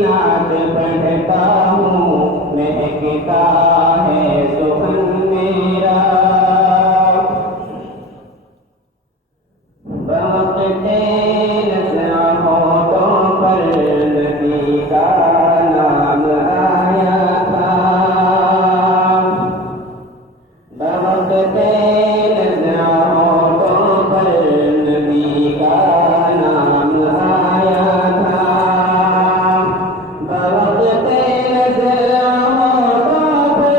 नात पढ़ता हूँ महकता है सुखन मेरा। बवक़्ते नज़्र होठों पर नबी का नाम आया था। बवक़्ते नज़्र होठों पर नबी का नाम आया था। बवक़्ते नज़्र होठों पर,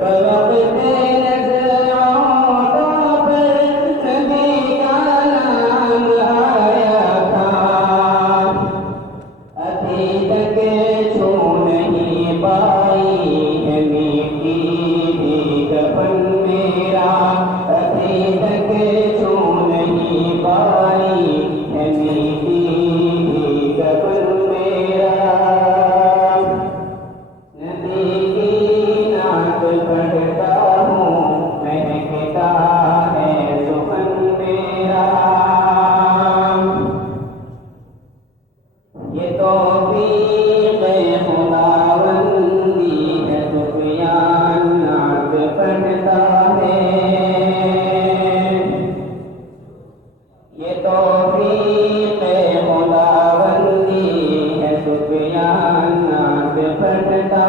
बवक़्ते नज़्र होठों पर नबी का नाम आया था। अभी तक छू नहीं पाई है मीठी भी कफन मेरा। अभी तक छू नहीं पाई है मीठी भी कफन मेरा। नबी की नात पढ़ता हूँ महकता है सुखन मेरा। ये तौफ़ीक़-ए खुदावंदी है सुफियान नात पढ़ता है। ये तौफ़ीक़-ए खुदावंदी है सुफियान नात पढ़ता